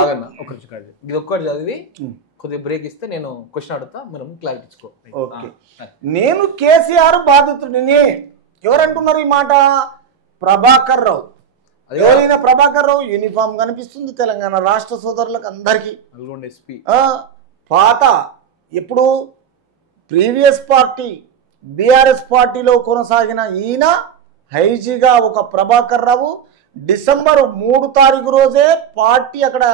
ఆగన్న ఒక ఇది ఒక్కటి చదివి కొద్దిగా బ్రేక్ ఇస్తే నేను క్వశ్చన్ అడుగుతా మనం క్లారిటీ ఇచ్చుకో. ఓకే, నేను కేసీఆర్ బాధితుడిని ఎవరంటున్నారు ఈ మాట? ప్రభాకర్ రావు. ఎవరైనా ప్రభాకర్ రావు యూనిఫామ్ కనిపిస్తుంది తెలంగాణ రాష్ట్ర సోదరులకు అందరికీ. పాత ఎప్పుడు ప్రీవియస్ పార్టీ బీఆర్ఎస్ పార్టీలో కొనసాగిన ఈయన హైజీగా ఒక ప్రభాకర్ రావు డిసెంబర్ 3 తారీఖు రోజే పార్టీ అక్కడ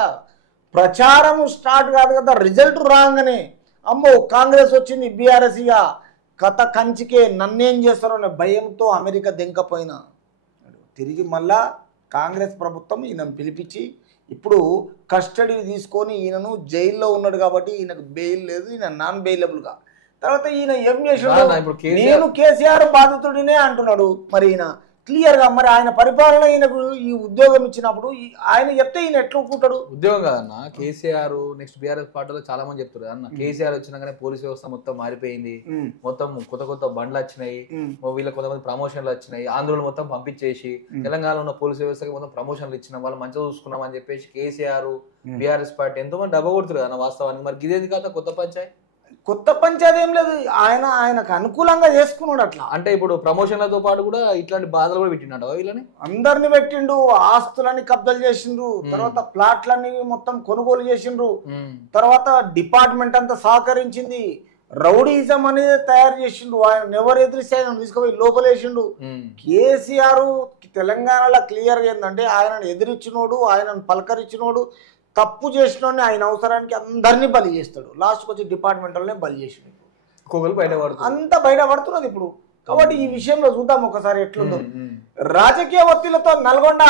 ప్రచారం స్టార్ట్ కాదు కదా, రిజల్ట్ రాగానే అమ్మో కాంగ్రెస్ వచ్చింది బీఆర్ఎస్ ఇక కథ కంచికే నన్నేం చేస్తారో అనే భయంతో అమెరికా దెంకపోయినా తిరిగి మళ్ళా కాంగ్రెస్ ప్రభుత్వం ఈయనను పిలిపించి ఇప్పుడు కస్టడీ తీసుకొని ఈయనను జైల్లో ఉన్నాడు కాబట్టి ఈయనకు బెయిల్ లేదు, ఈయన నాన్ బెయిలబుల్గా. తర్వాత ఈయన ఏం చేసాడు? నేను కేసీఆర్ బాధితుడినే అంటున్నాడు. మరి ఈయన క్లియర్గా మరి ఆయన పరిపాలన ఈయనకు ఈ ఉద్యోగం ఇచ్చినప్పుడు ఆయన చెప్తే ఈయన ఎట్లా ఒప్పుకుంటాడు? ఉద్యోగం కాదన్న, కేసీఆర్ నెక్స్ట్ బీఆర్ఎస్ పార్టీలో చాలా మంది చెప్తారు అన్న, కేసీఆర్ వచ్చినాకనే పోలీస్ వ్యవస్థ మొత్తం మారిపోయింది, మొత్తం కొత్త బండ్లు వచ్చినాయి, వీళ్ళకి కొంతమంది ప్రమోషన్లు వచ్చినాయి, ఆంధ్రలో మొత్తం పంపించేసి తెలంగాణలో ఉన్న పోలీస్ వ్యవస్థకి మొత్తం ప్రమోషన్లు ఇచ్చినాం, వాళ్ళు మంచిగా చూసుకున్నాం అని చెప్పేసి కేసీఆర్ బీఆర్ఎస్ పార్టీ ఎంతో మంది డబ్బా కొడుతారు అన్న వాస్తవానికి. మరి ఇదేది కాదా కొత్త పంచాయతీ ఏం లేదు, ఆయనకు అనుకూలంగా చేసుకున్నాడు అట్లా. అంటే ఇప్పుడు ప్రమోషన్లతో పాటు కూడా ఇట్లాంటి బాధలు కూడా పెట్టిండు వీళ్ళని, అందరిని పెట్టిండు, ఆస్తులని కబ్జాలు చేసిండ్రు, తర్వాత ప్లాట్లన్నీ మొత్తం కొనుగోలు చేసిండ్రు, తర్వాత డిపార్ట్మెంట్ అంతా సహకరించింది, రౌడీజం అనేది తయారు చేసిండు, ఆయన ఎవరు ఎదిరిస్తే ఆయన తీసుకుపోయి లోపలేసిండు. కేసీఆర్ తెలంగాణలో క్లియర్గా ఏంటంటే ఆయనను ఎదిరించినోడు, ఆయనను పలకరించినోడు, తప్పు చేసినోడిని ఆయన అవసరానికి అందరినీ బలి చేస్తాడు, లాస్ట్కి వచ్చి డిపార్ట్మెంట్లోనే బలి చేసిండు. అంతా బయటపడుతున్నది ఇప్పుడు. కాబట్టి ఈ విషయంలో చూద్దాం ఒకసారి ఎట్లుందో. రాజకీయ ఒత్తిళ్లతో నల్గొండ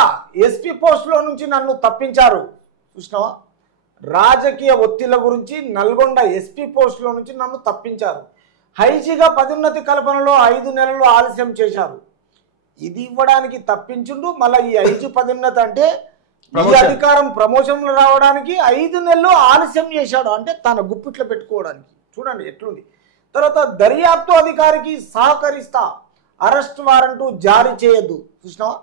ఎస్పీ పోస్టులో నుంచి నన్ను తప్పించారు. చూసినావా? రాజకీయ ఒత్తిళ్ల గురించి నల్గొండ ఎస్పీ పోస్టులో నుంచి నన్ను తప్పించారు. హైజీగా పదోన్నతి కల్పనలో 5 నెలలు ఆలస్యం చేశారు. ఇది ఇవ్వడానికి తప్పించుండు. మళ్ళీ ఈ హైజీ పదోన్నతి అంటే ఈ అధికారం ప్రమోషన్లు రావడానికి 5 నెలలు ఆలస్యం చేశాడు, అంటే తన గుప్పిట్లో పెట్టుకోవడానికి. చూడండి ఎట్లుంది. తర్వాత దర్యాప్తు అధికారికి సహకరిస్తా, అరెస్ట్ వారెంట్ జారీ చేయొద్దు. చూసినావా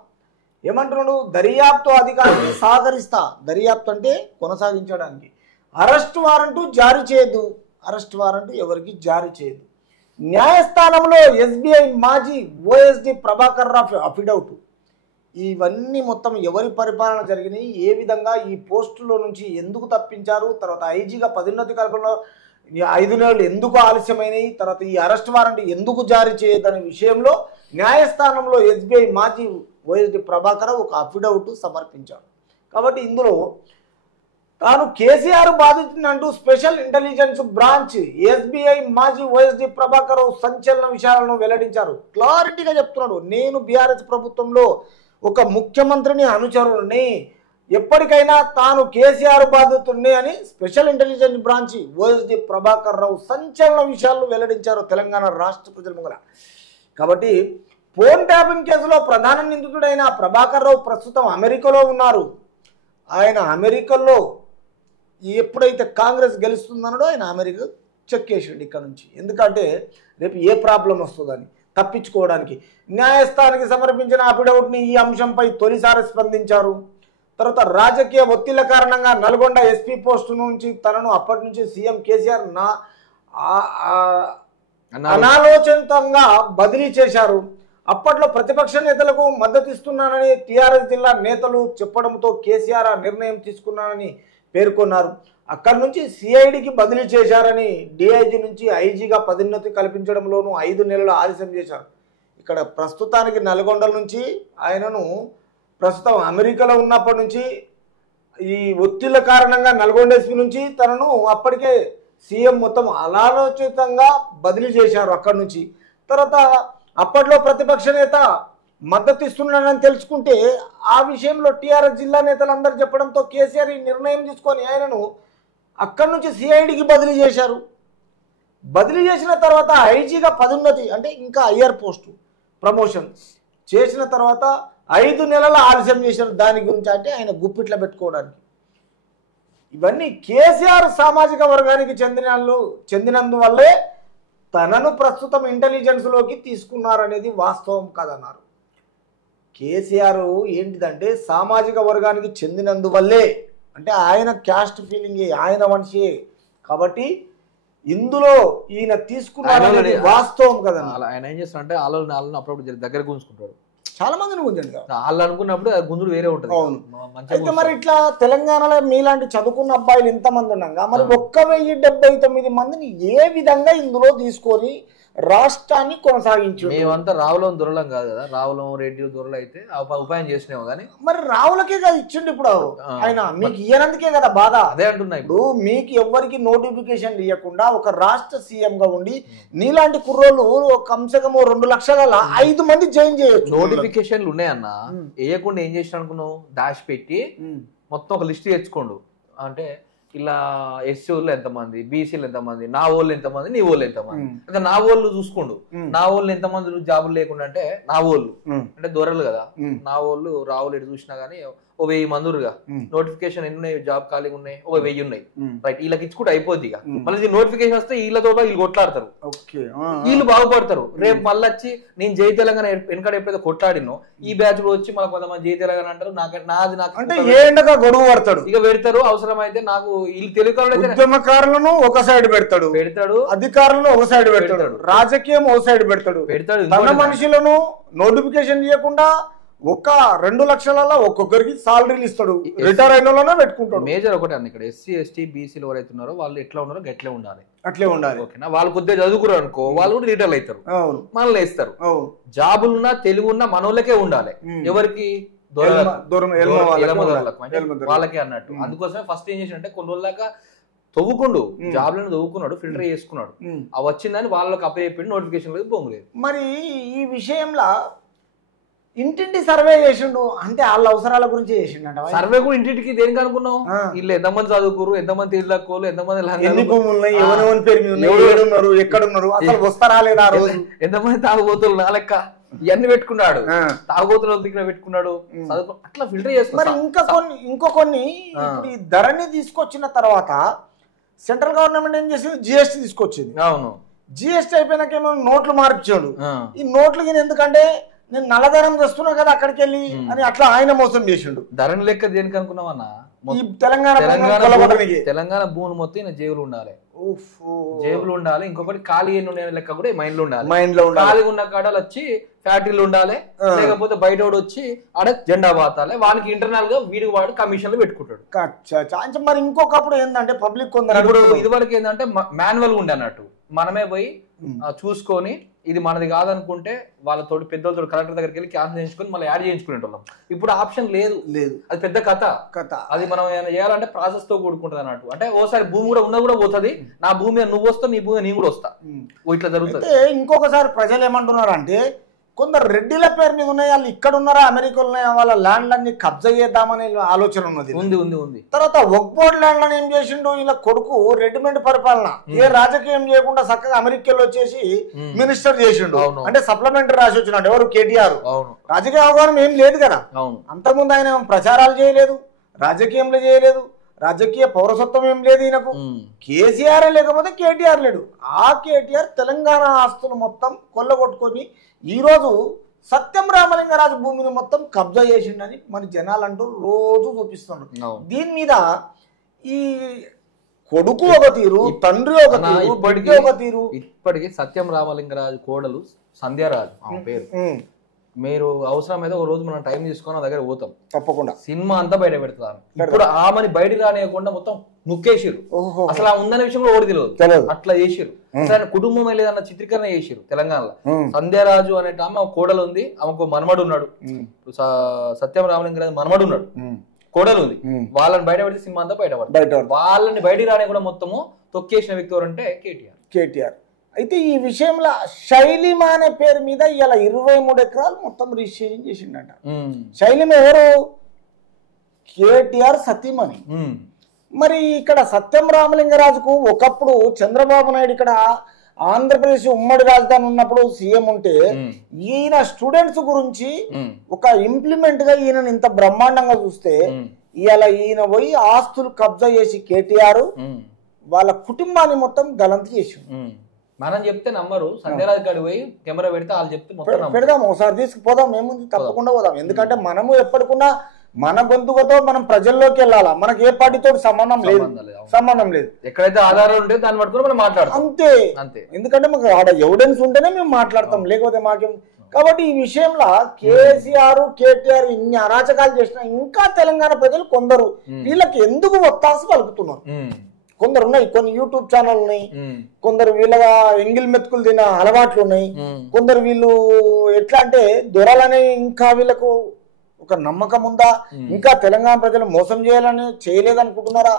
ఏమంటున్నాడు? దర్యాప్తు అధికారికి సహకరిస్తా, దర్యాప్తు అంటే కొనసాగించడానికి, అరెస్ట్ వారెంట్ జారీ చేయొద్దు, అరెస్ట్ వారెంట్ ఎవరికి జారీ చేయదు. న్యాయస్థానంలో ఎస్బీఐ మాజీ ఓఎస్డి ప్రభాకర్ రావు అఫిడౌట్. ఇవన్నీ మొత్తం ఎవరి పరిపాలన జరిగినాయి, ఏ విధంగా ఈ పోస్టులో నుంచి ఎందుకు తప్పించారు, తర్వాత ఐజీగా పదోన్నతి కల్పనలో 5 నెలలు ఎందుకు ఆలస్యమైనవి, తర్వాత ఈ అరెస్ట్ వారెంట్ ఎందుకు జారీ చేయదనే విషయంలో న్యాయస్థానంలో ఎస్బీఐ మాజీ ఓఎస్డి ప్రభాకర్ ఒక అఫిడౌట్ సమర్పించాడు. కాబట్టి ఇందులో తాను కేసీఆర్ బాధితుడినంటూ స్పెషల్ ఇంటెలిజెన్స్ బ్రాంచ్ ఎస్బీఐ మాజీ ఓఎస్డి ప్రభాకర్ సంచలన విషయాలను వెల్లడించారు. క్లారిటీగా చెప్తున్నాడు, నేను బీఆర్ఎస్ ప్రభుత్వంలో ఒక ముఖ్యమంత్రిని అనుచరుడిని, ఎప్పటికైనా తాను కేసీఆర్ బాధితుడిని అని special intelligence branch OSD Prabhakar Rao సంచలన విషయాలను వెల్లడించారు తెలంగాణ రాష్ట్ర ప్రజల ముంగల. కాబట్టి ఫోన్ ట్యాపింగ్ కేసులో ప్రధాన నిందితుడైన ప్రభాకర్ రావు ప్రస్తుతం అమెరికాలో ఉన్నారు. ఆయన అమెరికాలో ఎప్పుడైతే కాంగ్రెస్ గెలుస్తుందన్నాడో ఆయన అమెరికా చెక్ చేసిండు ఇక్కడ నుంచి. ఎందుకంటే రేపు ఏ ప్రాబ్లం వస్తుందని తప్పించుకోవడానికి. న్యాయస్థానానికి సమర్పించిన అఫిడవిట్ని ఈ అంశంపై తొలిసారి స్పందించారు. తర్వాత రాజకీయ ఒత్తిళ్ల కారణంగా నల్గొండ ఎస్పీ పోస్టు నుంచి తనను అప్పటి నుంచి సీఎం కేసీఆర్ అనాలోచితంగా బదిలీ చేశారు. అప్పట్లో ప్రతిపక్ష నేతలకు మద్దతిస్తున్నానని టీఆర్ఎస్ జిల్లా నేతలు చెప్పడంతో కేసీఆర్ ఆ నిర్ణయం తీసుకున్నానని పేర్కొన్నారు. అక్కడి నుంచి సిఐడికి బదిలీ చేశారని, డిఐజీ నుంచి ఐజీగా పదోన్నతి కల్పించడంలోనూ 5 నెలలు ఆలస్యం చేశారు. ఇక్కడ ప్రస్తుతానికి నల్గొండ నుంచి ఆయనను ప్రస్తుతం అమెరికాలో ఉన్నప్పటి నుంచి ఈ ఒత్తిళ్ల కారణంగా నల్గొండ ఎస్పీ నుంచి తనను అప్పటికే సీఎం మొత్తం అనాలోచితంగా బదిలీ చేశారు అక్కడి నుంచి. తర్వాత అప్పట్లో ప్రతిపక్ష నేత మద్దతు ఇస్తున్నానని తెలుసుకుంటే ఆ విషయంలో టీఆర్ఎస్ జిల్లా నేతలందరూ చెప్పడంతో కేసీఆర్ ఈ నిర్ణయం తీసుకొని ఆయనను అక్కడి నుంచి సిఐడికి బదిలీ చేశారు. బదిలీ చేసిన తర్వాత ఐజీగా పదోన్నతి అంటే ఇంకా హయ్యర్ పోస్టు ప్రమోషన్ చేసిన తర్వాత 5 నెలల ఆలస్యం చేశారు. దాని గురించి అంటే ఆయన గుప్పిట్లో పెట్టుకోవడానికి. ఇవన్నీ కేసీఆర్ సామాజిక వర్గానికి చెందినందువల్లే తనను ప్రస్తుతం ఇంటెలిజెన్స్లోకి తీసుకున్నారనేది వాస్తవం కాదన్నారు. కేసీఆర్ ఏంటిదంటే సామాజిక వర్గానికి చెందినందువల్లే, అంటే ఆయన క్యాస్ట్ ఫీలింగ్ ఆయన మనిషి కాబట్టి ఇందులో ఈయన తీసుకున్నారనేది వాస్తవం కదా. ఆయన ఏం చేస్తారంటే వాళ్ళని అప్పుడప్పుడు దగ్గర గుంజుకుంటాడు, చాలా మందిని గుంజండి వాళ్ళు అనుకున్నప్పుడు గుంజుడు వేరే ఉంటుంది. అవును. అయితే మరి ఇట్లా తెలంగాణలో మీలాంటి చదువుకున్న అబ్బాయిలు ఇంతమంది ఉన్నాగా మరి 1079 మందిని ఏ విధంగా ఇందులో తీసుకొని రాష్ట్రాన్ని కొనసాగించు? మేమంతా రావులం దొరలం కాదు కదా, రావులం రెడ్డి దొరలు అయితే ఉపాయం చేసినాము కానీ మరి రావులకే కదా ఇచ్చిండు ఇప్పుడు ఆయన, మీకు ఇయ్యనందుకే కదా బాధ. అదే అంటున్నా, ఇప్పుడు మీకు ఎవ్వరికి నోటిఫికేషన్ ఇవ్వకుండా ఒక రాష్ట్ర సీఎం గా ఉండి నీలాంటి కుర్రోళ్ళు కమ్సకం 2 లక్షల 5 మంది జాయిన్ చేయొచ్చు. నోటిఫికేషన్లు ఉన్నాయన్న, వేయకుండా ఏం చేసిన అనుకున్నావు, డాష్ పెట్టి మొత్తం ఒక లిస్ట్ తెచ్చుకోండు. అంటే ఇలా ఎస్సీ వాళ్ళు ఎంతమంది, బీసీలు ఎంతమంది, నా వాళ్ళు ఎంతమంది, నీ వాళ్ళు ఎంతమంది, అంటే నా వాళ్ళు చూసుకోండు. నా వాళ్ళు ఎంతమంది జాబులు లేకుండా అంటే నా వాళ్ళు అంటే దొరలు కదా, నా వాళ్ళు రావులు ఎటు చూసినా గానీ 1000 మందిగా నోటిఫికేషన్ ఎన్ని ఉన్నాయి, జాబ్ ఖాళీగా ఉన్నాయి 1000 ఉన్నాయి, రైట్. వీళ్ళకి ఇచ్చుకుంటే అయిపోద్ది. ఇక మళ్ళీ నోటిఫికేషన్ వస్తే వీళ్ళతో వీళ్ళు కొట్లాడతారు, వీళ్ళు బాగుపడతారు. రేపు మళ్ళీ వచ్చి నేను జై తెలంగాణ వెనకాడ ఎప్పుడైతే కొట్లాడినో ఈ బ్యాచ్ లో వచ్చి మళ్ళీ కొంతమంది జై తెలంగాణ అంటారు, నాది నాకు గొడవ పడతాడు, ఇక పెడతారు. అవసరం అయితే నాకు వీళ్ళు తెలుగు ఉద్యమకారులను ఒక సైడ్ పెడతాడు, అధికారులను ఒక సైడ్ పెడతాడు, రాజకీయం ఒక సైడ్ పెడతాడు. తన మనుషులను నోటిఫికేషన్ ఇవ్వకుండా 2 లక్షల ఒక్కొక్కరికి సాలరీలు ఇస్తాడు, రిటైర్ అయిన వాళ్ళనే పెట్టుకుంటాడు. మేజర్ ఒకటే అన్న, ఇక్కడ ఎస్సీ ఎస్టీ బీసీలు ఎవరైతే ఉన్నారో వాళ్ళు ఎట్లా ఉన్నారో గట్లే ఉండాలి, అట్లే ఉండాలి. ఓకేనా, వాళ్ళు కొద్దిగా చదువుకున్నారు అనుకో వాళ్ళు కూడా రిటైర్ అవుతారు, మనల్ని వేస్తారు. జాబులున్నా తెలుగున్నా మనోళ్ళకే ఉండాలి, ఎవరికి వాళ్ళకే అన్నట్టు. అందుకోసమే ఫస్ట్ ఏం చేసినట్టే కొన్ని రోజులాగా తవ్వుకుండు, జాబ్లను తవ్వుకున్నాడు, ఫిల్టర్ చేసుకున్నాడు, అవి వచ్చిందని వాళ్ళకి అప్లై చెప్పిండు, నోటిఫికేషన్ లేదు బొంగులేదు. మరి ఈ విషయంలో ఇంటింటి సర్వే చేసిండు, అంటే వాళ్ళ అవసరాల గురించి చేసిండ. సర్వే కూడా ఇంటింటికి దేనికి అనుకున్నావు, వీళ్ళు ఎంతమంది చదువుకోరు, ఎంతమంది తీర్లకోలు, ఎంతమంది ఎక్కడున్నారు, అసలు వస్తారా లేదా, ఎంతమంది తాగుబోతులు నా లెక్క ఇవన్నీ పెట్టుకున్నాడు, తాగుబోతులు దగ్గర పెట్టుకున్నాడు, అట్లా ఫిల్టర్ చేసుకున్నాడు. మరి ఇంకో కొన్ని ఇప్పుడు ఈ ధరని తీసుకొచ్చిన తర్వాత సెంట్రల్ గవర్నమెంట్ ఏం చేసింది, జిఎస్టీ తీసుకొచ్చింది. అవును, జిఎస్టీ అయిపోయినాకేమో నోట్లు మార్చాడు. ఈ నోట్లకి ఎందుకంటే నేను నల్లధనం చేస్తున్నా కదా అక్కడికి వెళ్ళి అని అట్లా ఆయన మోసం చేసిండు. ధరని లెక్క దేనికి అనుకున్నావన్నా, ఈ తెలంగాణ భూములు మొత్తం జేబులు ఉండాలి, జేబులు ఉండాలి. ఇంకొకటి ఖాళీ ఉండే లెక్క కూడా మైండ్ లో ఉండాలి. ఖాళీ ఉన్న కాడలు వచ్చి ఫ్యాక్టరీలు ఉండాలి, లేకపోతే బయట వచ్చి ఆడ జెండా బాతాలి, వానికి ఇంటర్నల్ గా వీడికి వాడు కమిషన్లు పెట్టుకుంటాడు. మరి ఇంకొకప్పుడు ఏంటంటే పబ్లిక్ కొందరు ఇప్పుడు ఇది వరకు ఏంటంటే మాన్యువల్ ఉండే అన్నట్టు, మనమే పోయి చూసుకొని ఇది మనది కాదనుకుంటే వాళ్ళతో పెద్దలతో కలెక్టర్ దగ్గరికి వెళ్ళి క్యాన్సిల్ చేయించుకొని మళ్ళీ యాడ్ చేయించుకునేటోళ్ళం. ఇప్పుడు ఆప్షన్ లేదు, అది పెద్ద కథ. అది మనం ఏమైనా చేయాలంటే ప్రాసెస్ తో కూడుకుంటది అన్నట్టు. అంటే ఓసారి భూమి కూడా ఉన్నది కూడా పోతుంది, నా భూమి నువ్వు వస్తావు, నీ భూమి నేను కూడా వస్తా, ఇట్లా జరుగుతుంది. ఇంకొకసారి ప్రజలు ఏమంటున్నారు అంటే కొందరు రెడ్డిల పేరు మీద ఉన్నాయి, వాళ్ళు ఇక్కడ ఉన్నారా అమెరికాలో ఉన్నాయా, వాళ్ళ ల్యాండ్లన్నీ కబ్జా చేద్దామనే ఆలోచన ఉన్నది. ఉంది. తర్వాత వక్ బోర్డ్ ల్యాండ్లను ఏం చేసిండు ఇలా కొడుకు, రెడ్డిమెంట్ పరిపాలన, ఏ రాజకీయం చేయకుండా చక్కగా అమెరికాలో వచ్చేసి మినిస్టర్ చేసిండు. అంటే సప్లిమెంటరీ రాసి వచ్చినట్టు ఎవరు, కేటీఆర్. రాజకీయ అవగాహన ఏం లేదు కదా, అంతకుముందు ఆయన ప్రచారాలు చేయలేదు, రాజకీయంలో చేయలేదు, రాజకీయ పౌరసత్వం ఏం లేదు ఈయనకు. కేసీఆర్ లేకపోతే కేటీఆర్ లేడు. ఆ కేటీఆర్ తెలంగాణ ఆస్తులు మొత్తం కొల్లగొట్టుకొని ఈరోజు సత్యం రామలింగరాజు భూమిని మొత్తం కబ్జా చేసిండని మన జనాలు అంటూ రోజు చూపిస్తున్నారు. దీని మీద ఈ కొడుకు ఒక తీరు, తండ్రి ఒక తీరు. ఇప్పటికీ సత్యం రామలింగరాజు కోడలు సంధ్యారాజు పేరు. మీరు అవసరం అయితే ఒక రోజు మనం టైం తీసుకొని ఆ దగ్గర పోతాం, తప్పకుండా సినిమా అంతా బయట పెడతాను. ఇప్పుడు ఆమెని బయట రానియకుండా మొత్తం ముక్కేసిరు, అసలు ఆ ఉందనే విషయంలో ఓడి తెలియదు, అట్లా చేసిరు. అసలు కుటుంబం లేదన్న చిత్రీకరణ చేసిరు తెలంగాణలో. సంధ్యారాజు అనే ఆమె కోడలు ఉంది, ఆమెకు మనమడు ఉన్నాడు, సత్యం రామలింగరాజు మనమడు ఉన్నాడు, కోడలు ఉంది. వాళ్ళని బయట పెడితే సినిమా అంతా బయట పడతారు. వాళ్ళని బయట రానియకుండా మొత్తము తొక్కేసిన వ్యక్తి ఎవరంటే కేటీఆర్. అయితే ఈ విషయంలో శైలిమ అనే పేరు మీద ఇలా 23 ఎకరాలు మొత్తం రిజిస్ట్రేషన్ చేసిండట. శైలిమ ఎవరు, కేటీఆర్ సతీమణి. మరి ఇక్కడ సత్యం రామలింగరాజుకు ఒకప్పుడు చంద్రబాబు నాయుడు ఇక్కడ ఆంధ్రప్రదేశ్ ఉమ్మడి రాజధాని ఉన్నప్పుడు సీఎం ఉంటే ఈయన స్టూడెంట్స్ గురించి ఒక ఇంప్లిమెంట్ గా ఈయన ఇంత బ్రహ్మాండంగా చూస్తే ఇవాళ ఈయన పోయి ఆస్తులు కబ్జా చేసి కేటీఆర్ వాళ్ళ కుటుంబాన్ని మొత్తం గలంతు చేసి మనం చెప్తే నమ్మరు. సంధ్యారాజ్ కాడికి పోయి కెమెరా పెడితే వాళ్ళు చెప్తే మొత్తం పెడదాం, ఒకసారి తీసుకుపోదాం, ఏముంది, తప్పకుండా పోదాం. ఎందుకంటే మనము ఎప్పటికున్నా మన గొంతుకతో మనం ప్రజల్లోకి వెళ్ళాలా. మనకి ఏ పార్టీతో సంబంధం లేదు. ఎక్కడైతే ఆధారం ఉంటే దాన్ని పట్టుకుని మనం మాట్లాడతాం అంతే. ఎందుకంటే మాకు ఆడ ఎవిడెన్స్ ఉంటేనే మేము మాట్లాడతాం, లేకపోతే మాకేం. కాబట్టి ఈ విషయంలో కేసీఆర్ కేటీఆర్ ఇన్ని అరాచకాలు చేసినా ఇంకా తెలంగాణ ప్రజలు కొందరు వీళ్ళకి ఎందుకు ఒత్తాసు పలుకుతున్నారు. కొందరు ఉన్నాయి, కొన్ని యూట్యూబ్ ఛానల్ ఉన్నాయి, కొందరు వీళ్ళగా ఎంగిల్ మెతుకులు తిన అలవాట్లు ఉన్నాయి, కొందరు వీళ్ళు ఎట్లా అంటే దొరలనే ఇంకా వీళ్ళకు ఒక నమ్మకం ఉందా, ఇంకా తెలంగాణ ప్రజలు మోసం చేయాలని చేయలేదనుకుంటున్నారా?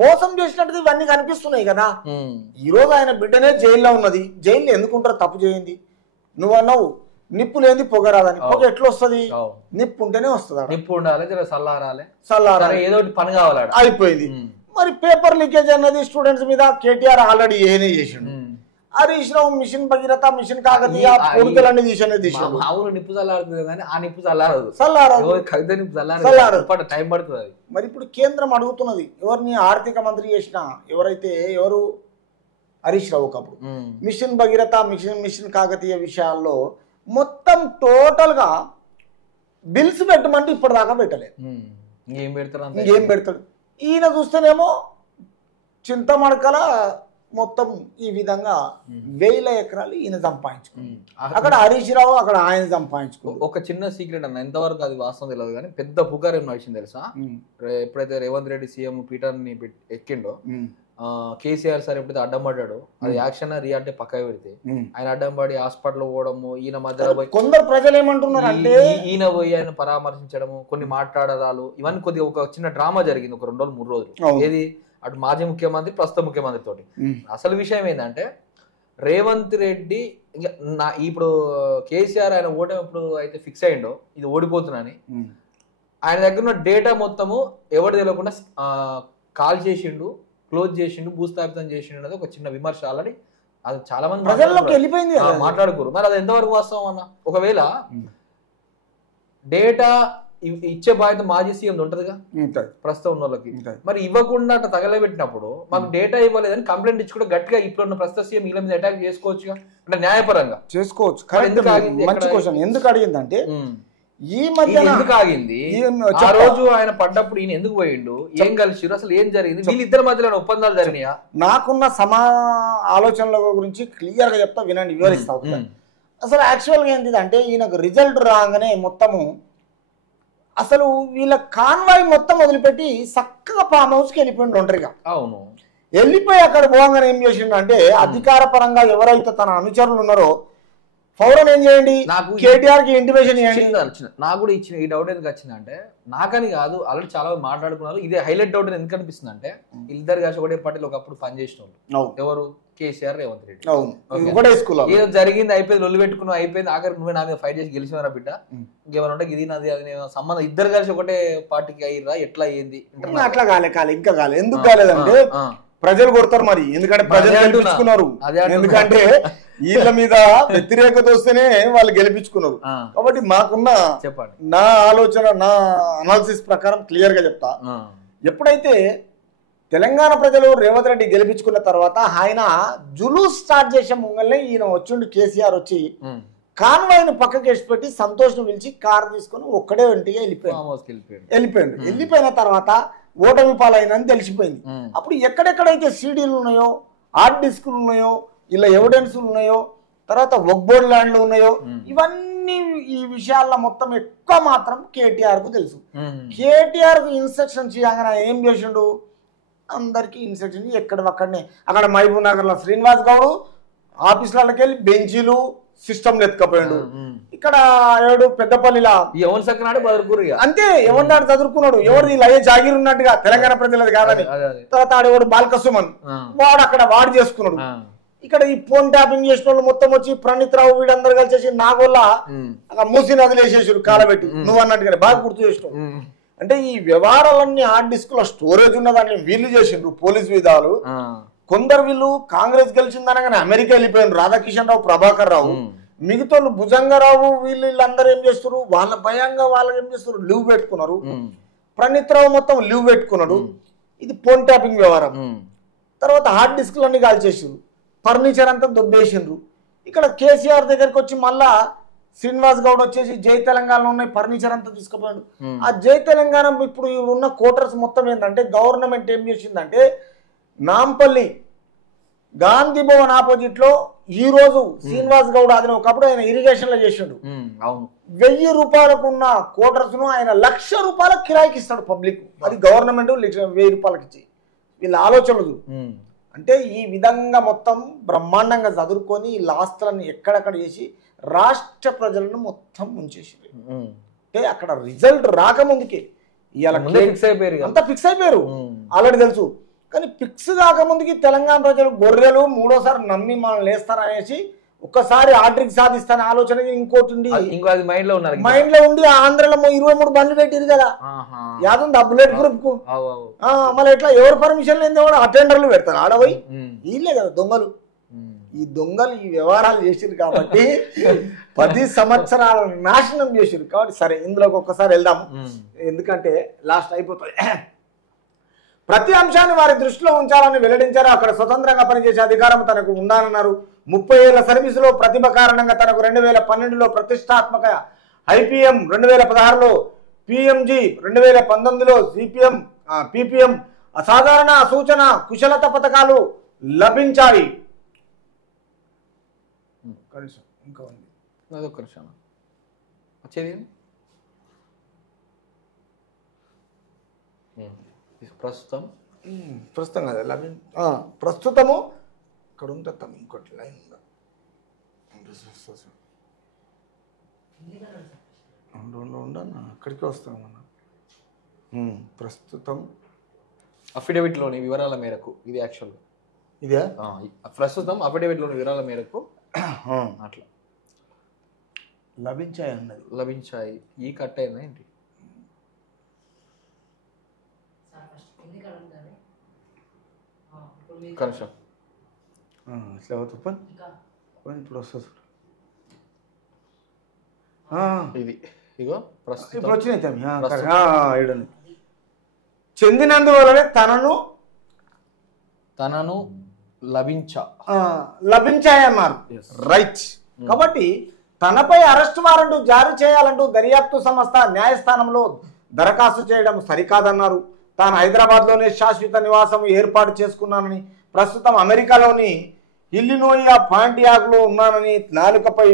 మోసం చేసినట్టుగా ఇవన్నీ కనిపిస్తున్నాయి కదా. ఈ రోజు ఆయన బిడ్డనే జైల్లో ఉన్నది. జైల్లో ఎందుకుంటారు? తప్పు చేయింది. నువ్వు అన్నావు నిప్పు లేని పొగ రాదని. పొగ ఎట్లా వస్తుంది? నిప్పు ఉంటేనే వస్తుంది. నిప్పు ఉండాలి, చల్లారాలి, ఏదో పని కావాలి. అయిపోయింది. మరి పేపర్ లీకేజ్ అన్నది స్టూడెంట్స్ మీద కేటీఆర్ ఆల్రెడీ ఏనే చేసిండు. హరీష్ రావు మిషన్ భగీరథ, మిషన్ కాకతీయ పూర్తులన్నీ తీసాడు. మామూలు నిప్పు చల్లారుతుంది కానీ ఆ నిప్పు చల్లారదు. కవిత నిప్పు చల్లారదు, టైం పడుతుంది. మరి ఇప్పుడు కేంద్రం అడుగుతున్నది ఎవరిని? ఆర్థిక మంత్రి చేసిన ఎవరు హరీష్ రావు కప్పుడు మిషన్ భగీరథ, మిషన్ కాకతీయ విషయాల్లో మొత్తం టోటల్ గా బిల్స్ పెట్టమంటే ఇప్పటిదాకా పెట్టలేదు. ఇంకేం పెడతాడు ఈయన? చూస్తేనేమో చింతమడకల మొత్తం ఈ విధంగా 1000 ఎకరాలు ఈయన సంపాదించుకున్నాడు. అక్కడ హరీష్ రావు అక్కడ ఆయన సంపాదించుకున్నాడు. ఒక చిన్న సీక్రెట్ అన్న, ఎంతవరకు అది వాస్తవం తెలియదు కానీ పెద్ద పుకారు ఏం నడిచింది తెలుసా? ఎప్పుడైతే రేవంత్ రెడ్డి సీఎం పీటర్ ని ఎక్కిండో, కేసీఆర్ సార్ ఎప్పుడైతే అడ్డం పడ్డాడో, అది యాక్షన్ రియాలిటీ పక్క పెడితే ఆయన అడ్డం పడి హాస్పిటల్ పోవడము, ఈయన మధ్యలో పోయి కొందరు ప్రజలు ఏమంటున్నారు అంటే ఈయన పోయి ఆయన పరామర్శించడము, కొన్ని మాట్లాడడాలు, ఇవన్నీ కొద్దిగా ఒక చిన్న డ్రామా జరిగింది ఒక 2 రోజులు 3 రోజులు. ఏది అటు మాజీ ముఖ్యమంత్రి ప్రస్తుత ముఖ్యమంత్రి తోటి. అసలు విషయం ఏంటంటే రేవంత్ రెడ్డి ఇప్పుడు కేసీఆర్ ఆయన ఓటమి ఎప్పుడు అయితే ఫిక్స్ అయ్యిండో ఇది ఓడిపోతున్నాని, ఆయన దగ్గర ఉన్న డేటా మొత్తము ఎవరు తెలియకుండా కాల్ చేసిండు, క్లోజ్ చేసిండు, భూస్థాపితం చేసిండు అనేది ఒక చిన్న విమర్శ ఆల్రెడీ అది చాలా మంది మాట్లాడుకోరు. మరి అది ఎంతవరకు వాస్తవం అన్న? ఒకవేళ డేటా ఇచ్చే బాధ్యత మాజీ సీఎం ఉంటదిగా ప్రస్తుతం ఉన్న వాళ్ళకి, మరి ఇవ్వకుండా అట్లా తగలబెట్టినప్పుడు మాకు డేటా ఇవ్వలేదని కంప్లైంట్ ఇచ్చి కూడా గట్టిగా ఇప్పుడున్న ప్రస్తుత సీఎం వీళ్ళ మీద అటాక్ చేసుకోవచ్చు, అంటే న్యాయపరంగా చేసుకోవచ్చు. మంచి క్వశ్చన్. ఎందుకు అడిగిందంటే ఈ మధ్య ఎందుకు ఆగింది? ఆ రోజు ఆయన పడ్డప్పుడు ఈయన ఎందుకు పోయిండు, ఏం కలిసి అసలు ఏం జరిగింది, వీళ్ళిద్దరి మధ్యలో ఒప్పందాలు జరిగినాయా? నాకున్న ఆలోచనల గురించి క్లియర్ గా చెప్తా, వినండి, వివరిస్తా. అసలు యాక్చువల్ గా ఏంటిదంటే ఈయనకు రిజల్ట్ రాగానే మొత్తము అసలు వీళ్ళ కాన్వాయ్ మొత్తం వదిలిపెట్టి చక్కగా ఫామ్ హౌస్ కి వెళ్ళిపోయిండు ఒంటరిగా. అవును, వెళ్ళిపోయి అక్కడ పోగానే ఏం చేసిండు అంటే అధికార పరంగా ఎవరైతే తన అనుచరులు ఉన్నారో ఫౌరన్ ఏం చేయండి, కేటీఆర్ కి ఇంటిమేషన్ చేయండి. నాకు కూడా ఇచ్చిన ఈ డౌట్ ఎందుకు వచ్చింది అంటే, నాకని కాదు ఆల్రెడీ చాలా మాట్లాడుకున్నారు, ఇదే హైలైట్ డౌట్ ఎందుకు అనిపిస్తుంది అంటే, ఇద్దరు కలిసి ఒకటే పార్టీలో ఒకప్పుడు పనిచేసిన వాళ్ళు ఎవరు, కేసీఆర్ రేవంత్ రెడ్డి. ఏదో జరిగింది అయిపోయింది, లొల్లు పెట్టుకున్నావు అయిపోయింది, ఆఖరికి నువ్వే నా మీద ఫైట్ చేసి గెలిచినారా బిడ్డ, ఇంకేమైనా ఉంటే ఇది నాది అది సంబంధం, ఇద్దరు కలిసి ఒకటే పార్టీకి అయ్యిరా ఎట్లా అయ్యింది? అట్లా కాలే ఇంకా కాలే. ఎందుకు కాలేదంటే ప్రజలు కొడతారు మరి, ఎందుకంటే ప్రజలు గెలిపించుకున్నారు, ఎందుకంటే వీళ్ళ మీద వ్యతిరేకత వస్తేనే వాళ్ళు గెలిపించుకున్నారు. కాబట్టి మాకున్న నా ఆలోచన, నా అనాలిసిస్ ప్రకారం క్లియర్ గా చెప్తా. ఎప్పుడైతే తెలంగాణ ప్రజలు రేవంత్ రెడ్డి గెలిపించుకున్న తర్వాత ఆయన జులూస్ స్టార్ట్ చేసే ముంగల్నే ఈయన వచ్చిండు, కేసీఆర్ వచ్చి కాన్వాయ్ని పక్కకి వేసి పెట్టి సంతోష్ ను పిలిచి కారు తీసుకుని ఒక్కడే ఇంటిగా వెళ్ళిపోయాడు. వెళ్ళిపోయిన తర్వాత ఓటమి పాలైందని తెలిసిపోయింది. అప్పుడు ఎక్కడెక్కడైతే సీడీలు ఉన్నాయో, హార్డ్ డిస్కులు ఉన్నాయో, ఇలా ఎవిడెన్స్లు ఉన్నాయో, తర్వాత వక్బోర్డ్ ల్యాండ్లు ఉన్నాయో, ఇవన్నీ ఈ విషయాల్లో మొత్తం ఎక్కువ మాత్రం కేటీఆర్ కు తెలుసు. కేటీఆర్ కు ఇన్స్ట్రక్షన్ చేయగానే ఏం చేసిండు, అందరికి ఇన్స్ట్రక్షన్ ఎక్కడక్కడనే. అక్కడ మహబూబ్ నగర్ లో శ్రీనివాస్ గౌడ్ ఆఫీసులకి వెళ్ళి బెంచీలు సిస్టమ్ ఎత్తుకపోయాడు. ఇక్కడ ఎవడు పెద్దపల్లిలా అంతే ఎవరినాడు చదువుకున్నాడు, ఎవరు లయ జాగిరి ఉన్నట్టుగా తెలంగాణ ప్రజలది కాదని. తర్వాత ఆడేవాడు బాల్కసుమన్ వాడు అక్కడ వాడు చేసుకున్నాడు. ఇక్కడ ఈ ఫోన్ ట్యాపింగ్ చేసిన వాళ్ళు మొత్తం వచ్చి ప్రణీత్ రావు వీడందరూ కలిసేసి నాగోళ్ళ మూసి నదులు వేసేసారు కాలబెట్టి. నువ్వు అన్నట్టుగానే బాగా గుర్తు చేసినావు. అంటే ఈ వ్యవహారాలన్నీ హార్డ్ డిస్క్ లో స్టోరేజ్ ఉన్న దాన్ని వీళ్ళు చేసిండ్రు పోలీస్ విధాలు. కొందరు వీళ్ళు కాంగ్రెస్ గెలిచిందనగానే అమెరికా వెళ్ళిపోయినారు, రాధాకిషన్ రావు, ప్రభాకర్ రావు, మిగతా భుజంగరావు వీళ్ళందరూ ఏం చేస్తారు, వాళ్ళ భయంగా వాళ్ళకి ఏం చేస్తారు, లీవ్ పెట్టుకున్నారు. ప్రణీత్ రావు మొత్తం లీవ్ పెట్టుకున్నాడు. ఇది ఫోన్ ట్యాపింగ్ వ్యవహారం. తర్వాత హార్డ్ డిస్క్లు అన్ని కాల్చేసారు. ఫర్నిచర్ అంతా దొబ్బేసిండ్రు. ఇక్కడ కేసీఆర్ దగ్గరికి వచ్చి మళ్ళా శ్రీనివాస్ గౌడ్ వచ్చేసి జై తెలంగాణలో ఉన్న ఫర్నిచర్ అంతా తీసుకుపోయాడు. ఆ జై తెలంగాణ ఇప్పుడు ఉన్న క్వార్టర్స్ మొత్తం ఏంటంటే గవర్నమెంట్ ఏం చేసిందంటే నాంపల్లి గాంధీ భవన్ ఆపోజిట్ లో ఈ రోజు శ్రీనివాస్ గౌడ్ అది ఒకప్పుడు ఆయన ఇరిగేషన్ లో చేసిండు. 1000 రూపాయలకు ఉన్న క్వార్టర్స్ ను ఆయన 1,00,000 రూపాయల కిరాయికి ఇస్తాడు పబ్లిక్. అది గవర్నమెంట్ 1000 రూపాయలకి ఇచ్చి వీళ్ళ ఆలోచనలు అంటే ఈ విధంగా మొత్తం బ్రహ్మాండంగా చదువుకొని ఈ ఆస్తులను ఎక్కడెక్కడ చేసి రాష్ట్ర ప్రజలను మొత్తం ముంచేసారు. అంటే అక్కడ రిజల్ట్ రాకముందుకే అంతా ఫిక్స్ అయిపోయారు ఆల్రెడీ తెలుసు. కానీ ఫిక్స్ కాకముందుకి తెలంగాణ ప్రజలు గొర్రెలు మూడోసారి నమ్మి మనం లేస్తారనేసి ఒక్కసారి ఆర్డర్కి సాధిస్తానే ఆలోచన ఇంకోటి మైండ్ లో ఉండి ఆంధ్రలో 23 బండ్లు పెట్టిరు కదా యాదుంది ఆ బుల్లెట్ గ్రూప్ కు. మళ్ళీ ఎట్లా ఎవరు పర్మిషన్ లేని కూడా అటెండర్లు పెడతారు ఆడపోయి. వీళ్ళే కదా దొంగలు. ఈ దొంగలు ఈ వ్యవహారాలు చేసిరు కాబట్టి 10 సంవత్సరాల నాశనం చేసిరు. కాబట్టి సరే ఇందులోకి ఒక్కసారి వెళ్దాము, ఎందుకంటే లాస్ట్ అయిపోతుంది. ప్రతి అంశాన్ని వారి దృష్టిలో ఉంచాలని వెల్లడించారు. అక్కడ స్వతంత్రంగా పనిచేసే అధికారం తనకు ఉండాలన్నారు. 30 ఏళ్ల సర్వీసులో ప్రతిభ కారణంగా తనకు 2012లో ప్రతిష్టాత్మక ఐపీఎం, 2016లో పిఎంజి, 2019లో పిపిఎం అసాధారణ సూచన కుశలత పథకాలు లభించాయి. ప్రస్తుతం కదా ప్రస్తుతము ఇక్కడ ఉంటుంది ఇంకోటి లైన్ ఉండన్నా అక్కడికి వస్తాం మనం. ప్రస్తుతం అఫిడవిట్లోని వివరాల మేరకు ఇది యాక్చువల్గా ఇదే ప్రస్తుతం అఫిడవిట్లోని వివరాల మేరకు అట్లా లభించాయి అన్నది. లభించాయి ఈ కట్ అయిందా ఏంటి? కనిషం ఇప్పుడు వస్తుంది ఇది ఇగో ఇప్పుడు వచ్చినాయి. చెందినందువలనే తనను లభించాయన్నారు. రైట్. కాబట్టి తనపై అరెస్ట్ వారెంట్ జారీ చేయాలంటూ దర్యాప్తు సంస్థ న్యాయస్థానంలో దరఖాస్తు చేయడం సరికాదన్నారు. తాను హైదరాబాద్లోనే శాశ్వత నివాసం ఏర్పాటు చేసుకున్నానని, ప్రస్తుతం అమెరికాలోని ఇల్లినోయా పాంటియాగ్లో ఉన్నానని, నాలుకపై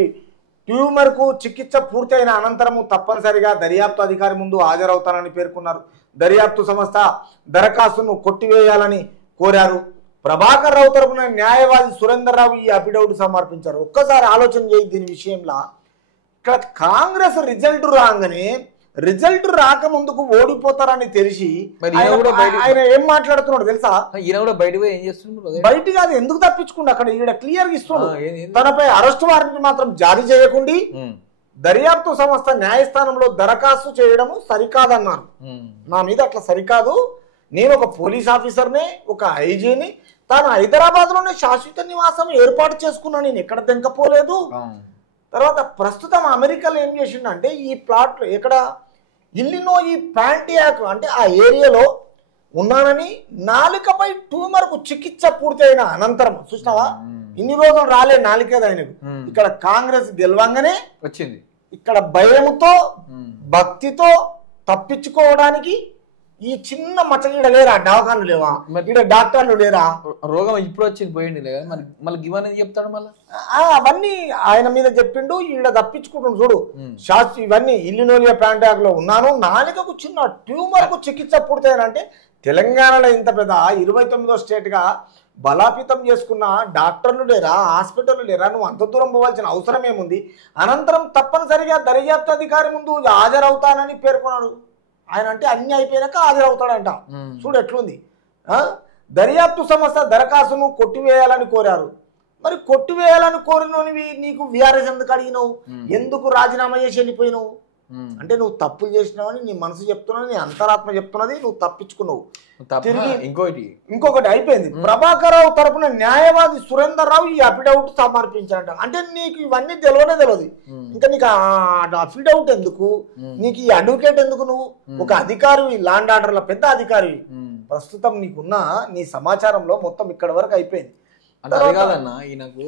ట్యూమర్కు చికిత్స పూర్తయిన అనంతరము తప్పనిసరిగా దర్యాప్తు అధికారి ముందు హాజరవుతానని పేర్కొన్నారు. దర్యాప్తు సంస్థ దరఖాస్తును కొట్టివేయాలని కోరారు. ప్రభాకర్ రావు తరపున న్యాయవాది సురేందర్ రావు ఈ అఫిడవిట్ సమర్పించారు. ఒక్కసారి ఆలోచన చేయి దీని విషయంలో. ఇక్కడ కాంగ్రెస్ రిజల్ట్ రాకముందుకు ఓడిపోతారని తెలిసి ఆయన ఏం మాట్లాడుతున్నాడు తెలుసా? ఈయన కూడా బయటకు ఏం చేస్తున్నాడు? బయట కాదు, ఎందుకు తప్పించుకుంటూ అక్కడ ఈయన క్లియర్ గా ఇస్తున్నాడు. తనపై అరెస్ట్ వారెంట్ మాత్రం జారీ చేయకుండా దర్యాప్తు సంస్థ న్యాయస్థానంలో దరఖాస్తు చేయడము సరికాదన్నారు. నా మీద అట్లా సరికాదు, నేను ఒక పోలీస్ ఆఫీసర్ని, ఒక ఐజీని, తాను హైదరాబాద్ లోనే శాశ్వత నివాసం ఏర్పాటు చేసుకున్నాను, నేను ఎక్కడ తెంకపోలేదు. తర్వాత ప్రస్తుతం అమెరికాలో ఏం చేసిండంటే ఈ ప్లాట్లు ఎక్కడ ఇల్లినోయి పాంటియాక్ అంటే ఆ ఏరియాలో ఉన్నానని, నాలుకపై ట్యూమర్కు చికిత్స పూర్తయిన అనంతరం చూసినావా ఇన్ని రోజులు రాలే నాలుకేది ఆయనకు. ఇక్కడ కాంగ్రెస్ గెలవంగానే వచ్చింది. ఇక్కడ భయంతో భక్తితో తప్పించుకోవడానికి ఈ చిన్న మచ్చగీడ లేరా, దవాఖాన్లు లేవా, ఇక్కడ డాక్టర్లు లేరా, రోగం ఇప్పుడు వచ్చింది పోయింది మళ్ళీ గివన్ చెప్తాడు మళ్ళీ అవన్నీ ఆయన మీద చెప్పిండు. ఈడ తప్పించుకుంటుండు చూడు శాస్త్రి. ఇవన్నీ ఇల్లినోలియా పాంటియాక్ లో ఉన్నాను, నాలుకకు చిన్న ట్యూమర్ కు చికిత్స పూర్తయినంటే తెలంగాణలో ఇంత పెద్ద 29వ స్టేట్ గా బలాపితం చేసుకున్న డాక్టర్లు లేరా, హాస్పిటల్ లేరా, నువ్వు అంత దూరం పోవాల్సిన అవసరం ఏముంది? అనంతరం తప్పనిసరిగా దర్యాప్తు అధికారి ముందు హాజరవుతానని పేర్కొన్నాడు. ఆయన అంటే అన్ని అయిపోయినాక హాజరవుతాడంట. చూడు ఎట్లుంది. దర్యాప్తు సంస్థ దరఖాస్తును కొట్టివేయాలని కోరారు. మరి కొట్టివేయాలని కోరినవి నీకు వీఆర్ఎస్ ఎందుకు అడిగినావు? ఎందుకు రాజీనామా చేసి వెళ్ళిపోయినావు? అంటే నువ్వు తప్పులు చేసినావని నీ మనసు చెప్తున్నది, నీ అంతరాత్మ చెప్తున్నది, నువ్వు తప్పించుకున్నావు. ఇంకొకటి అయిపోయింది. ప్రభాకర్ రావు తరపున న్యాయవాది సురేందర్ రావు ఈ అఫిడవిట్ సమర్పించాడ. అంటే నీకు ఇవన్నీ తెలియదు. ఇంకా నీకు అఫిడవిట్ ఎందుకు, నీకు ఈ అడ్వకేట్ ఎందుకు? నువ్వు ఒక అధికారి, ల్యాండ్ ఆర్డర్ల పెద్ద అధికారి. ప్రస్తుతం నీకున్న నీ సమాచారంలో మొత్తం ఇక్కడ వరకు అయిపోయింది. అంటే అది కాదన్న ఈయనకు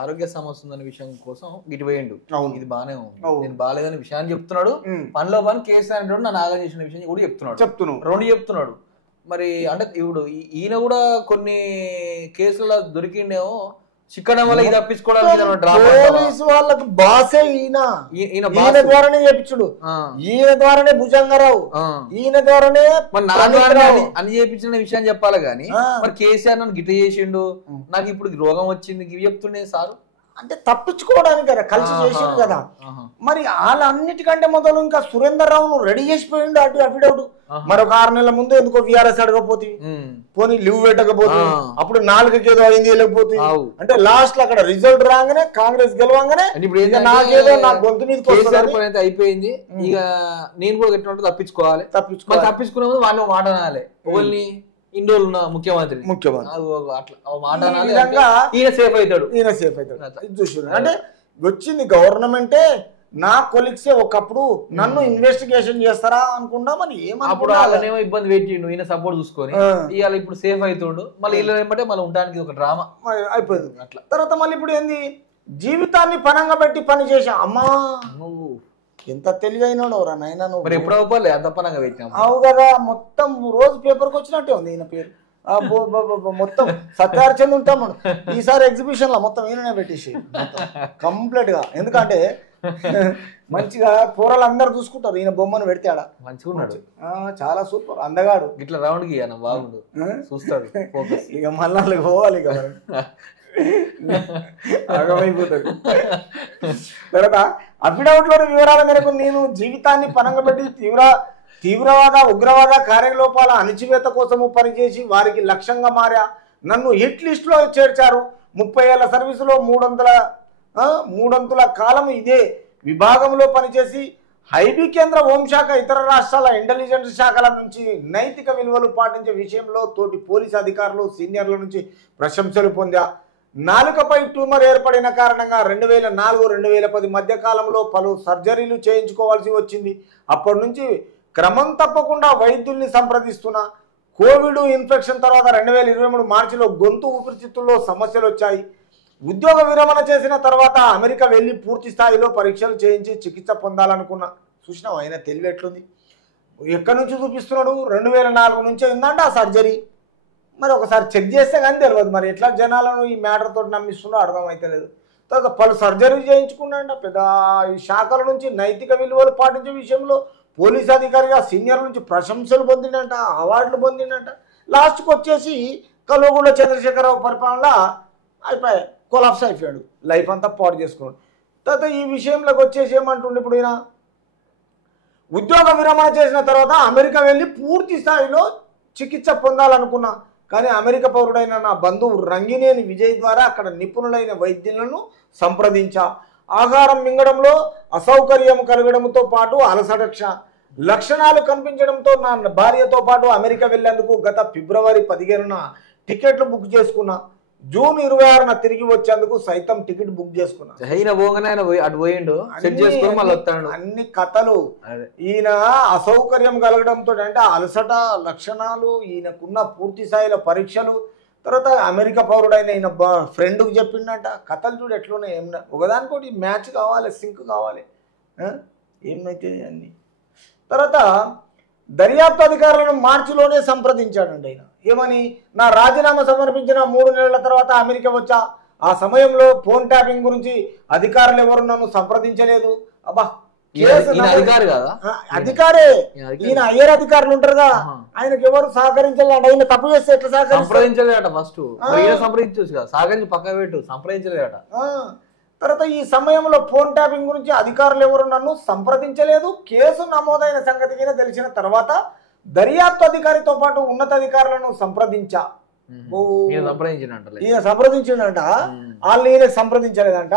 ఆరోగ్య సమస్య ఉందనే విషయం కోసం ఇటు పోయిండు, ఇది బానే ఉంది, నేను బాగాలేదనే విషయాన్ని చెప్తున్నాడు. పనిలో పని కేసీఆర్ అంటాడు నన్ను ఆగం చేసిన విషయం కూడా చెప్తున్నాడు, రెండు చెప్తున్నాడు. మరి అంటే ఇప్పుడు ఈయన కూడా కొన్ని కేసులలో దొరికిండేమో చిక్కడం వల్ల ఇది తప్పించుకోవడానికి వాళ్ళకి బాసే ఈయన ద్వారానే చెప్పించుడు, ఈయన ద్వారానే భుజంగరావు, ఈయన ద్వారానే అని చేయించిన విషయం చెప్పాలి గానీ మరి కేసీఆర్ నన్ను గిట్ట చేసిండు, నాకు ఇప్పుడు రోగం వచ్చింది ఇవి చెప్తుండే సారు. అంటే తప్పించుకోవడానికి కదా కలిసి చేసిండు కదా. మరి వాళ్ళన్నిటికంటే మొదలు ఇంకా సురేందర్ రావును రెడీ చేసిపోయిండు అటు అఫిడవిట్. మరొక 6 నెలల ముందు ఎందుకో విఆర్ఎస్ అడగపోతే పోనీ లీవ్ పెట్టకపోతే అప్పుడు 4కి ఏదో అయింది వెళ్ళకపోతే అంటే లాస్ట్ లో అక్కడ రిజల్ట్ రాగానే కాంగ్రెస్ గెలవంగానే నాకేదో నా గొంతు మీద అయిపోయింది. ఇక నేను కూడా ఎట్లా తప్పించుకునే ముందు వాళ్ళు మాట అనాలి, ఓన్లీ ఇన్ని రోజులు ఉన్న ముఖ్యమంత్రి అట్లా మాట ఈయన సేఫ్ అవుతాడు, చూసాడు. అంటే వచ్చింది గవర్నమెంటే నా కొలిక్సే ఒకప్పుడు నన్ను ఇన్వెస్టిగేషన్ చేస్తారా అనుకుంటా. మరి అప్పుడు వాళ్ళనేమో ఇబ్బంది పెట్టిండు, ఈయన సపోర్ట్ చూసుకొని ఇవాళ ఇప్పుడు సేఫ్ అవుతుండు. మళ్ళీ వీళ్ళు ఏమంటే మళ్ళీ ఉండడానికి ఒక డ్రామా అయిపోయింది అట్లా. తర్వాత మళ్ళీ ఇప్పుడు ఏంది జీవితాన్ని పనంగా పెట్టి పని చేసా. అమ్మా నువ్వు ఎంత తెలివైనాడు రా నాయన నువ్వు. ఎప్పుడు అవ్వాలి అంత పనంగా పెట్టినా అవు కదా. మొత్తం రోజు పేపర్కి వచ్చినట్టే ఉంది ఈయన పేరు. మొత్తం సత్యార్చంద్ ఉంటాం మనం ఈసారి ఎగ్జిబిషన్ లో మొత్తం ఈయననే పెట్టేసి కంప్లీట్ గా. ఎందుకంటే మంచిగా కూరలు అందరు చూసుకుంటారు, ఈయన బొమ్మను పెడితే ఆడ మంచిగా ఉన్నాడు, చాలా సూపర్ అందగాడు. ఇట్లా రౌండ్ కి బాగుండు చూస్తాడు. ఇక మళ్ళీ పోవాలి ఇక ఆగమైపోతాడు. తర్వాత అఫిడవిట్ లోని వివరాల మేరకు నేను జీవితాన్ని పనంగా పెట్టి తీవ్రవాద ఉగ్రవాద కార్యకలాపాల అణచివేత కోసము పనిచేసి వారికి లక్ష్యంగా మారా. నన్ను హిట్ లిస్ట్ లో చేర్చారు. 30 ఏళ్ల సర్వీసులో 300 కాలం ఇదే విభాగంలో పనిచేసి ఐబీ కేంద్ర హోంశాఖ ఇతర రాష్ట్రాల ఇంటెలిజెన్స్ శాఖల నుంచి నైతిక విలువలు పాటించే విషయంలో తోటి పోలీసు అధికారులు సీనియర్ల నుంచి ప్రశంసలు పొందా. నాలుకపై ట్యూమర్ ఏర్పడిన కారణంగా 2004-2010 మధ్య కాలంలో పలు సర్జరీలు చేయించుకోవాల్సి వచ్చింది. అప్పటి నుంచి క్రమం తప్పకుండా వైద్యుల్ని సంప్రదిస్తున్నా. కోవిడ్ ఇన్ఫెక్షన్ తర్వాత 2023 మార్చిలో గొంతు ఊపిరితిత్తుల్లో సమస్యలు వచ్చాయి. ఉద్యోగ విరమణ చేసిన తర్వాత అమెరికా వెళ్ళి పూర్తి స్థాయిలో పరీక్షలు చేయించి చికిత్స పొందాలనుకున్నా. చూసినావు ఆయన తెలివి ఎట్లుంది, ఎక్కడి నుంచి చూపిస్తున్నాడు. 2004 నుంచే ఉందంట ఆ సర్జరీ. మరి ఒకసారి చెక్ చేస్తే కానీ తెలియదు మరి ఎట్లా జనాలను ఈ మ్యాటర్ తోటి నమ్మిస్తుండో అర్థమైతే లేదు. తర్వాత పలు సర్జరీ చేయించుకున్నాడంట. పెద్ద ఈ శాఖల నుంచి నైతిక విలువలు పాటించే విషయంలో పోలీస్ అధికారిగా సీనియర్ల నుంచి ప్రశంసలు పొందిండంట, అవార్డులు పొందిండంట. లాస్ట్కి వచ్చేసి కల్వకుంట్ల చంద్రశేఖరరావు పరిపాలన అయిపోయాయి, కొలాప్స్ అయిపోయాడు, లైఫ్ అంతా పాడు చేసుకున్నాడు. తర్వాత ఈ విషయంలోకి వచ్చేసి ఏమంటుండే ఇప్పుడు ఈయన ఉద్యోగ విరమణ చేసిన తర్వాత అమెరికా వెళ్ళి పూర్తి స్థాయిలో చికిత్స పొందాలనుకున్నా. కానీ అమెరికా పౌరుడైన నా బంధువు రంగినేని విజయ్ ద్వారా అక్కడ నిపుణులైన వైద్యులను సంప్రదించా. ఆహారం మింగడంలో అసౌకర్యం కలగడంతో పాటు అలసట లక్షణాలు కనిపించడంతో నా భార్యతో పాటు అమెరికా వెళ్లేందుకు గత ఫిబ్రవరి 15న టికెట్లు బుక్ చేసుకున్నా. జూన్ 26న తిరిగి వచ్చేందుకు సైతం టికెట్ బుక్ చేసుకున్నా. అన్ని కథలు. ఈయన అసౌకర్యం కలగడంతో అంటే అలసట లక్షణాలు, ఈయనకున్న పూర్తి స్థాయిలో పరీక్షలు, తర్వాత అమెరికా పౌరుడైన ఈయన ఫ్రెండ్కి చెప్పిండట. కథలు చూడు ఎట్లున్నాయి. ఏమన్నా ఒకదానికోటి మ్యాచ్ కావాలి, సింక్ కావాలి, ఏమైతే అన్ని. తర్వాత దర్యాప్తు అధికారులను మార్చిలోనే సంప్రదించాడండి ఆయన. ఏమని, నా రాజీనామా సమర్పించిన 3 నెలల తర్వాత అమెరికా వచ్చా. ఆ సమయంలో ఫోన్ ట్యాపింగ్ గురించి అధికారులు ఎవరు నన్ను సంప్రదించలేదు. అబ్బా అధికారే, ఈయన అయ్యర్ అధికారులు ఉంటారుగా, ఆయనకి ఎవరు సహకరించాలంట. ఆయన తప్పు చేస్తే ఎట్లా సంప్రదించలేదట. ఫస్ట్ సహకరించి పక్క పెట్టు, సంప్రదించలేదట. తర్వాత ఈ సమయంలో ఫోన్ ట్యాపింగ్ గురించి అధికారులు ఎవరు నన్ను సంప్రదించలేదు. కేసు నమోదైన సంగతికి తెలిసిన తర్వాత దర్యాప్తు అధికారితో పాటు ఉన్నతాధికారులను సంప్రదించా. ఈయన సంప్రదించిండంట, వాళ్ళు ఈయన సంప్రదించలేదంట.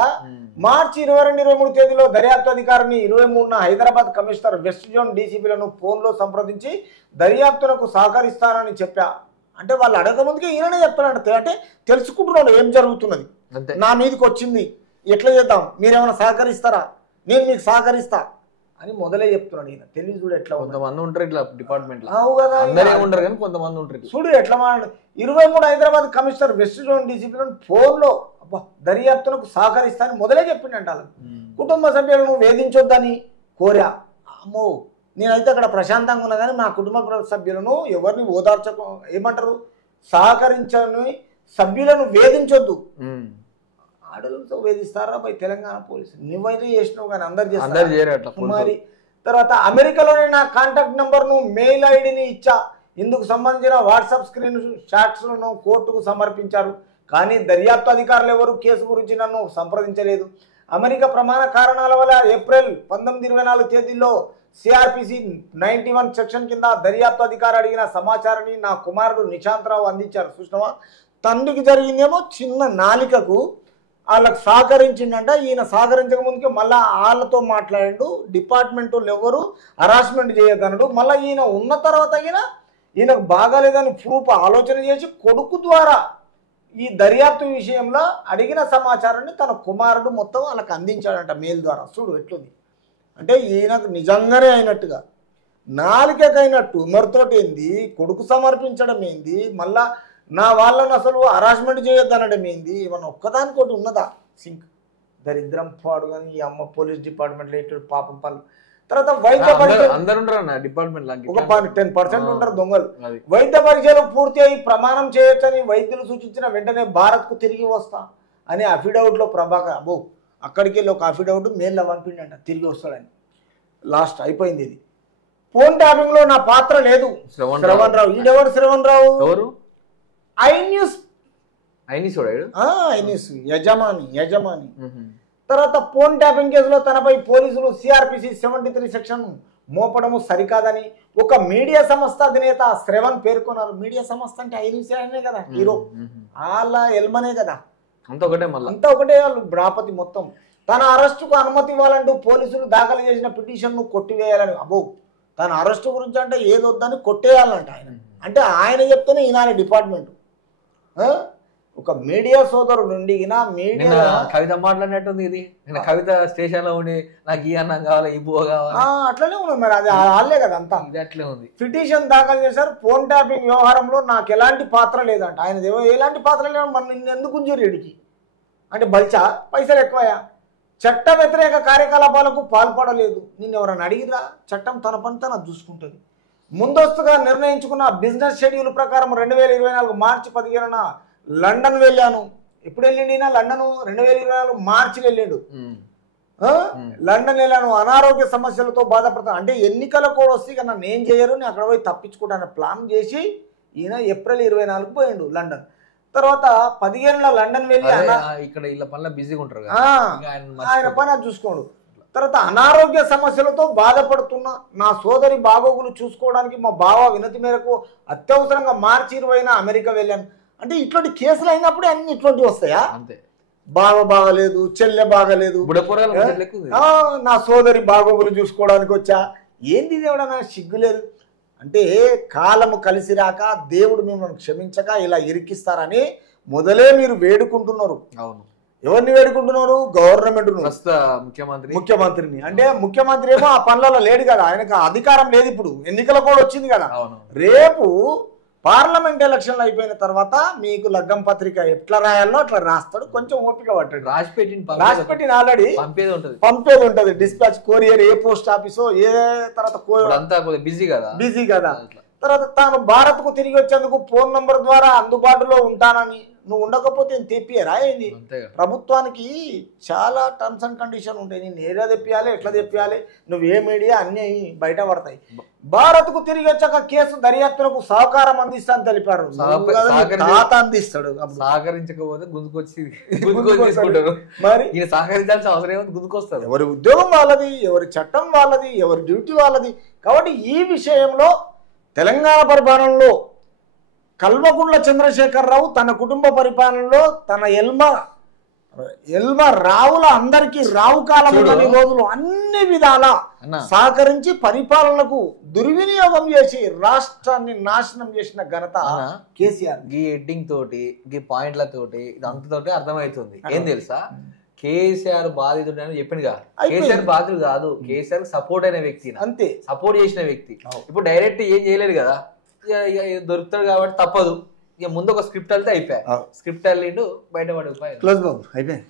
మార్చి 22-23 తేదీలో దర్యాప్తు అధికారిని 23న హైదరాబాద్ కమిషనర్ వెస్ట్ జోన్ డీసీపీలను ఫోన్లో సంప్రదించి దర్యాప్తునకు సహకరిస్తానని చెప్పా. అంటే వాళ్ళు అడగకముందుకే ఈయననే చెప్తానంట. అంటే తెలుసుకుంటున్నాడు ఏం జరుగుతున్నది, నా మీదకి వచ్చింది, ఎట్లా చేద్దాం, మీరేమైనా సహకరిస్తారా, నేను మీకు సహకరిస్తా అని మొదలే చెప్తున్నాడు ఈయన. తెలివి చూడు ఎట్లా కొంతమంది ఉంటారు ఇట్లా డిపార్ట్మెంట్ లో, అవు కదా, అందరూ ఉంటారు కానీ కొంతమంది ఉంటారు చూడు ఎట్లా మాట్లాడు. 23 Hyderabad commissioner west zone DCP ఫోన్లో అబ్బా దర్యాప్తునకు సహకరిస్తానని మొదలే చెప్పిండంట. వాళ్ళకి కుటుంబ సభ్యులను వేధించొద్దని కోరా. అమ్మో నేనైతే అక్కడ ప్రశాంతంగా ఉన్నా కానీ మా కుటుంబ సభ్యులను ఎవరిని ఓదార్చకు ఏమంటారు సహకరించని సభ్యులను వేధించొద్దు. ఆడలతో వేధిస్తారా బై తెలంగాణ పోలీసులు? నువ్వైతే చేసినావు కానీ అందరు చేస్తారు మరి. తర్వాత అమెరికాలోనే నా కాంటాక్ట్ నెంబర్ను మెయిల్ ఐడిని ఇచ్చా, ఇందుకు సంబంధించిన వాట్సాప్ స్క్రీన్ షాట్స్లను కోర్టుకు సమర్పించారు. కానీ దర్యాప్తు అధికారులు ఎవరు కేసు గురించి నన్ను సంప్రదించలేదు. అమెరికా ప్రమాణ కారణాల వల్ల ఏప్రిల్ 1924 తేదీలో సిఆర్పిసి 91 సెక్షన్ కింద దర్యాప్తు అధికారి అడిగిన సమాచారాన్ని నా కుమారుడు నిశాంతరావు అందించారు. చూసినావా, తండ్రికి జరిగిందేమో చిన్న నాలికకు వాళ్ళకు సహకరించిండంట. ఈయన సహకరించక ముందుకే మళ్ళీ వాళ్ళతో మాట్లాడిండు. డిపార్ట్మెంట్ వాళ్ళు ఎవరు హరాస్మెంట్ చేయొద్దన్నాడు. మళ్ళీ ఈయన ఉన్న తర్వాత ఈయనకు బాగాలేదని ప్రూఫ్ ఆలోచన చేసి కొడుకు ద్వారా ఈ దర్యాప్తు విషయంలో అడిగిన సమాచారాన్ని తన కుమారుడు మొత్తం వాళ్ళకి అందించాడంట మెయిల్ ద్వారా. చూడు ఎట్లుంది అంటే ఈయనకు నిజంగానే అయినట్టుగా నాలుకైనట్టు మరితోటి ఏంది, కొడుకు సమర్పించడం ఏంది, మళ్ళా నా వాళ్ళను అసలు హరాస్మెంట్ చేయొద్దనడం ఏంది, ఏమన్నా ఒక్కదానికోటి ఉన్నదా సింక్ దరిద్రం పాడు. కానీ ఈ అమ్మ పోలీస్ డిపార్ట్మెంట్లో ఇటు పాపం పనులు. తర్వాత వైద్య పరీక్షలు ఒక 10% ఉంటారు దొంగలు. వైద్య పరీక్షలు పూర్తి అయి ప్రమాణం చేయొచ్చని వైద్యులు సూచించిన వెంటనే భారత్కు తిరిగి వస్తా అని అఫిడవిట్లో ప్రభాకర్ అబ్బో అక్కడికి వెళ్ళి ఒక అఫిడవిట్ మెయిల్లో పంపిండంట తిరిగి వస్తాడని. లాస్ట్ అయిపోయింది ఇది. ఫోన్ ట్యాపింగ్ లో నా పాత్ర లేదు. శ్రవణ్ రావు ఈడెవరు? శ్రవణ్ రావు ఐ న్యూస్ యజమాని. తర్వాత ఫోన్ ట్యాపింగ్ కేసులో తనపై పోలీసులు సిఆర్పిసి 73 సెక్షన్ మోపడము సరికాదని ఒక మీడియా సంస్థ అధినేత శ్రవణ్ పేర్కొన్నారు. మీడియా సంస్థ అంటే ఐ న్యూస్ అనే కదా హీరో, వాళ్ళ ఎల్మనే కదా, అంతా ఒకటే వాళ్ళు బ్రాపతి మొత్తం. తన అరెస్టుకు అనుమతి ఇవ్వాలంటూ పోలీసులు దాఖలు చేసిన పిటిషన్ను కొట్టివేయాలని. అబ్బో తన అరెస్టు గురించి అంటే ఏదొద్దని కొట్టేయాలంట ఆయన. అంటే ఆయన చెప్తేనే ఈనాడు డిపార్ట్మెంట్. ఒక మీడియా సోదరుడు నుండి మీడియా కవిత మాట్లాడినట్టుంది. ఇది కవిత స్టేషన్ లో ఉండి నాకు ఈ అన్నం కావాలి ఈ బువ్వ కావాలి అట్లనే ఉన్నది. మరి అది వాళ్ళే కదా అంతా అట్లే ఉంది. పిటిషన్ దాఖలు చేశారు. ఫోన్ ట్యాపింగ్ వ్యవహారంలో నాకు ఎలాంటి పాత్ర లేదంట. ఆయన ఎలాంటి పాత్ర లేదు. మన నిన్ను ఎందుకు ఉంచారు ఇడికి అంటే బల్చా పైసలు ఎక్కువయా, చట్ట వ్యతిరేక కార్యకలాపాలకు పాల్పడలేదు. నిన్ను ఎవరైనా అడిగిరా? చట్టం తన పని తన చూసుకుంటుంది. ముందస్తుగా నిర్ణయించుకున్న బిజినెస్ షెడ్యూల్ ప్రకారం 2024 మార్చి 15న లండన్ వెళ్ళాను. ఎప్పుడు వెళ్ళిండినా లండన్ 2024 మార్చిలో వెళ్ళాడు. లండన్ వెళ్ళాను. అనారోగ్య సమస్యలతో బాధపడతాను అంటే ఎన్నికల కూడా వస్తే ఇక నన్ను ఏం చేయరు, నేను అక్కడ పోయి తప్పించుకుంటాను ప్లాన్ చేసి ఈయన ఏప్రిల్ 24 పోయిండు లండన్. తర్వాత 15 లండన్ వెళ్ళి ఇక్కడ ఇలా పనుల బిజీగా ఉంటారు ఆయన పని అది చూసుకోండు. తర్వాత అనారోగ్య సమస్యలతో బాధపడుతున్న నా సోదరి బాగోగులు చూసుకోవడానికి మా బావ వినతి మేరకు అత్యవసరంగా మార్చి 20న అమెరికా వెళ్ళాను. అంటే ఇట్లాంటి కేసులు అయినప్పుడు అన్ని ఇట్లాంటివి వస్తాయా? అంతే. బావ బాగలేదు, చెల్లె బాగలేదు, నా సోదరి బాగోగులు చూసుకోవడానికి వచ్చా. ఏంది దేవుడన్నా సిగ్గులేదు అంటే కాలము కలిసి రాక దేవుడు మిమ్మల్ని క్షమించక ఇలా ఇరికిస్తారని మొదలే మీరు వేడుకుంటున్నారు. అవును. ఎవరిని వేడుకుంటున్నారు? గవర్నమెంట్ ముఖ్యమంత్రిని. అంటే ముఖ్యమంత్రి ఏమో ఆ పనులలో లేడు కదా, ఆయనకు అధికారం లేదు. ఇప్పుడు ఎన్నికల కూడా వచ్చింది కదా. రేపు పార్లమెంట్ ఎలక్షన్లు అయిపోయిన తర్వాత మీకు లగ్గం పత్రిక ఎట్లా రాయాలో అట్లా రాస్తాడు. కొంచెం ఓపిక పట్టాడు. రాసిపెట్టిన ఆల్రెడీ పంపేది ఉంటది. డిస్పాచ్ కొరియర్ ఏ పోస్ట్ ఆఫీసో ఏ తర్వాత బిజీ కదా. తర్వాత తాను భారత్ కు తిరిగి వచ్చేందుకు ఫోన్ నంబర్ ద్వారా అందుబాటులో ఉంటానని. నువ్వు ఉండకపోతే తెప్పియరా ఏంది? ప్రభుత్వానికి చాలా టర్మ్స్ అండ్ కండిషన్ ఉంటాయి. నేను ఏరియా తెప్పియాలి, ఎట్లా తెప్పియాలి, నువ్వు ఏ మీడియా అన్ని బయట పడతాయి. భారత్ కు తిరిగి వచ్చాక కేసు దర్యాప్తులకు సహకారం అందిస్తానని తెలిపారు. అందిస్తాడు. సహకరించకపోతే మరి సహకరించాల్సిన అవసరం ఏమో గుందుకొస్తారు. ఎవరి ఉద్యోగం వాళ్ళది, ఎవరి చట్టం వాళ్ళది, ఎవరి డ్యూటీ వాళ్ళది. కాబట్టి ఈ విషయంలో తెలంగాణ పరిపాలనలో కల్వకుంట్ల చంద్రశేఖరరావు తన కుటుంబ పరిపాలనలో తన ఎల్మ రావుల అందరికీ రావు కాలం రోజులు అన్ని విధాల సహకరించి పరిపాలనకు దుర్వినియోగం చేసి రాష్ట్రాన్ని నాశనం చేసిన ఘనత కేసీఆర్. ఈ హెడ్డింగ్ తోటి ఈ పాయింట్ల తోటి ఇదంతతోటి అర్థమవుతుంది. ఏం తెలుసా, కేసీఆర్ బాధితుడు అని చెప్పిండుగా. కేసీఆర్ బాధితుడు కాదు, కేసీఆర్ సపోర్ట్ అయిన వ్యక్తి, అంతే, సపోర్ట్ చేసిన వ్యక్తి. ఇప్పుడు డైరెక్ట్ ఏం చేయలేడు కదా, ఇక దొరుకుతాడు కాబట్టి తప్పదు. ఇక ముందు ఒక స్క్రిప్ట్ వెళ్తే అయిపోయా, స్క్రిప్ట్ వెళ్ళిండు బయట పడి క్లోజ్ బాబు అయిపోయింది.